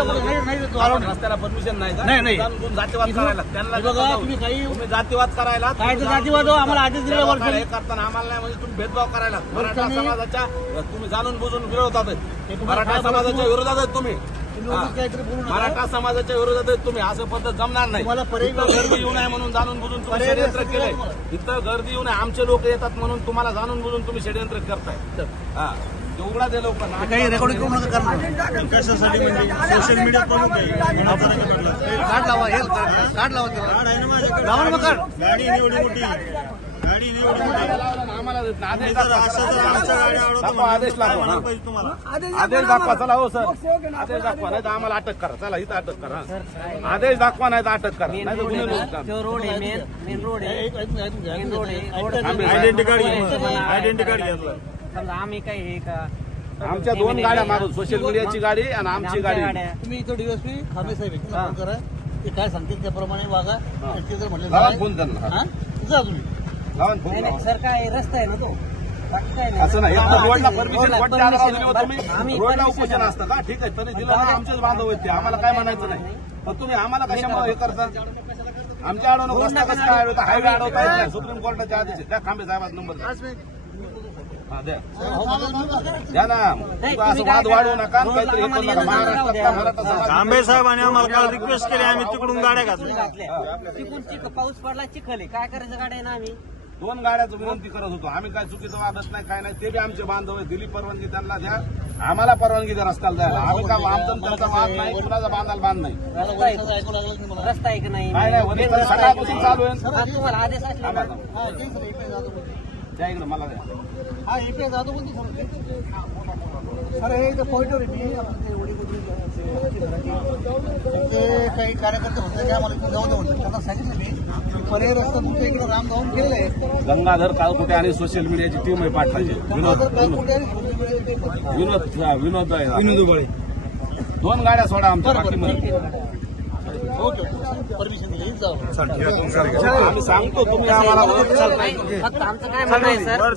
रस्त्याला परमिशन नाही का? नाही जातीवाद करायला त्यांना बघा तुम्ही काही तुम्ही जातीवाद करायला काय जातीवाद आम्हाला आदेश दिले वर्ष हे करताना आम्हाला नाही म्हणजे तुम्ही भेदभाव करायला मराठा समाजाच्या तुम्ही जाणून बुजून विरोधात आहेत मराठा समाजाच्या विरोधात आहेत तुम्ही मराठा समाजाच्या विरोधात आहेत तुम्ही असं पद्धत जमणार नाही मला गर्दी येऊ नये म्हणून जाणून बुजून तुम्ही षडयंत्र केलंय इथं गर्दी येऊ नये आमचे लोक येतात म्हणून तुम्हाला जाणून बुजून तुम्ही षडयंत्र करताय हा उघडा दे लवकर काही रेकॉर्डिंग करू नका करणार कशासाठी म्हणजे सोशल मीडिया कार्ड लावा हे कार्ड लावा त्याला लावा ना मग कार्ड गाडी एवढी मोठी आम्हाला आदेश लागवा आदेश दाखवा चला हो सर आदेश दाखवा नाही तर आम्हाला अटक करा चला इथं अटक करा आदेश दाखवा नाही तर अटक करा नाही तर गुन्हे रोड आहे मेन रोड आहे आयडेंटिटी कार्ड घेतला समजा आम्ही काय हे का आमच्या दोन गाड्या मारून सोशल मीडियाची गाडी आणि आमची गाडी तुम्ही इथं डीएसपी खांबे साहेब फोन करा ते काय सांगतील त्याप्रमाणे वागा ते जर फोन म्हणले त्यांना जा तुम्ही सर काय रस्ता आहे ना तो असं नाही रोडला परमिशन तुम्ही रोडला उपोषण असतं का ठीक आहे तरी दिलं ना आमचेच बांधव आहेत ते आम्हाला काय म्हणायचं नाही पण तुम्ही आम्हाला कशामुळे हे करता आमच्या अडवणूक रस्ता कसं काय अडवता हायवे अडवता येत नाही सुप्रीम कोर्टाच्या आदेश आहे त्या खांबे साहेबाचा नंबर द्या ना असं वाद वाढवू नका काहीतरी हे करू नका महाराष्ट्रातला मराठा समाज खांबे साहेबांनी आम्हाला काल रिक्वेस्ट केली आम्ही तिकडून गाड्या घातल्या तिकडून पाऊस पडला चिखल काय करायचं गाड्या ना आम्ही दोन गाड्याचं विनंती करत होतो आम्ही काय चुकीचं वागत नाही काय नाही ते बी आमचे बांधव आहे दिली परवानगी त्यांना द्या आम्हाला परवानगी द्या रस्त्याला जायला आम्ही काय आमचा त्यांचा वाद नाही कुणाचा बांधायला बांध नाही रस्ता आहे की नाही काय नाही सकाळपासून चालू आहे तुम्हाला आदेश असला द्या इकडे मला द्या हा एपीआय जातो कोणती अरे हे इथं पॉईंटवर ते काही कार्यकर्ते होते त्या मला जाऊ दे म्हणतात त्यांना सांगितलं मी पर्याय रस्ता तुमच्या इकडे रामगावून केलेला आहे गंगाधर काळकुटे आणि सोशल मीडियाची टीम आहे पाठवायची विनोद दुबळे दोन गाड्या सोडा आमच्या पाठीमध्ये परमिशन दिली जाऊ आम्ही सांगतो तुम्ही आम्हाला फक्त आमचं काय म्हणणं आहे सर